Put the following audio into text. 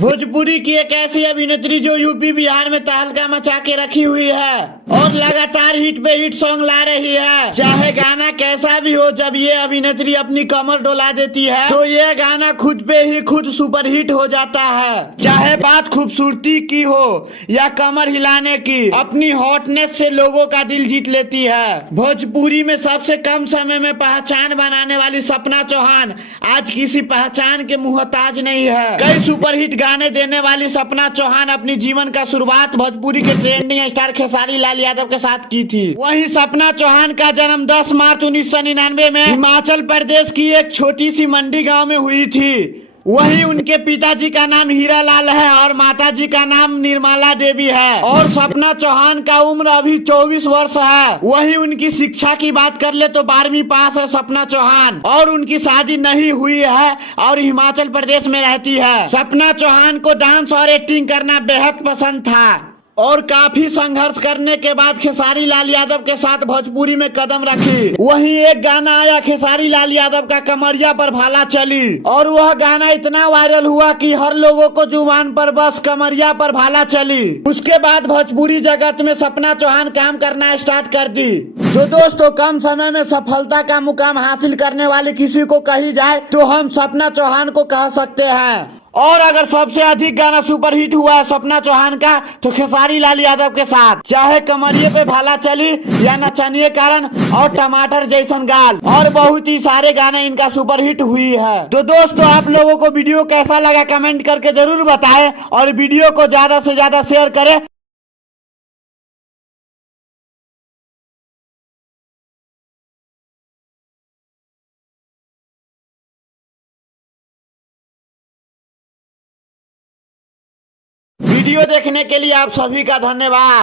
भोजपुरी की एक ऐसी अभिनेत्री जो यूपी बिहार में तहलका मचा के रखी हुई है और लगातार हिट पे हिट सॉन्ग ला रही है। चाहे गाना कैसा भी हो, जब ये अभिनेत्री अपनी कमर डोला देती है तो ये गाना खुद पे ही खुद सुपर हिट हो जाता है। चाहे बात खूबसूरती की हो या कमर हिलाने की, अपनी हॉटनेस से लोगों का दिल जीत लेती है। भोजपुरी में सबसे कम समय में पहचान बनाने वाली सपना चौहान आज किसी पहचान के मुहताज नहीं है। कई सुपरहिट गाने देने वाली सपना चौहान अपनी जीवन का शुरुआत भोजपुरी के ट्रेंडिंग स्टार खेसारी लाल यादव के साथ की थी। वहीं सपना चौहान का जन्म 10 मार्च 1999 में हिमाचल प्रदेश की एक छोटी सी मंडी गांव में हुई थी। वहीं उनके पिताजी का नाम हीरा लाल है और माताजी का नाम निर्मला देवी है और सपना चौहान का उम्र अभी 24 वर्ष है। वहीं उनकी शिक्षा की बात कर ले तो 12वीं पास है सपना चौहान और उनकी शादी नहीं हुई है और हिमाचल प्रदेश में रहती है। सपना चौहान को डांस और एक्टिंग करना बेहद पसंद था और काफी संघर्ष करने के बाद खेसारी लाल यादव के साथ भोजपुरी में कदम रखी। वहीं एक गाना आया खेसारी लाल यादव का कमरिया पर भाला चली और वह गाना इतना वायरल हुआ कि हर लोगों को जुबान पर बस कमरिया पर भाला चली। उसके बाद भोजपुरी जगत में सपना चौहान काम करना स्टार्ट कर दी। तो दोस्तों, कम समय में सफलता का मुकाम हासिल करने वाले किसी को कही जाए तो हम सपना चौहान को कह सकते हैं। और अगर सबसे अधिक गाना सुपरहिट हुआ है सपना चौहान का तो खेसारी लाल यादव के साथ, चाहे कमरिए पे भाला चली या नचनिए कारण और टमाटर जैसन गाल और बहुत ही सारे गाने इनका सुपरहिट हुई है। तो दोस्तों, आप लोगों को वीडियो कैसा लगा कमेंट करके जरूर बताएं और वीडियो को ज्यादा से ज्यादा शेयर करें। वीडियो देखने के लिए आप सभी का धन्यवाद।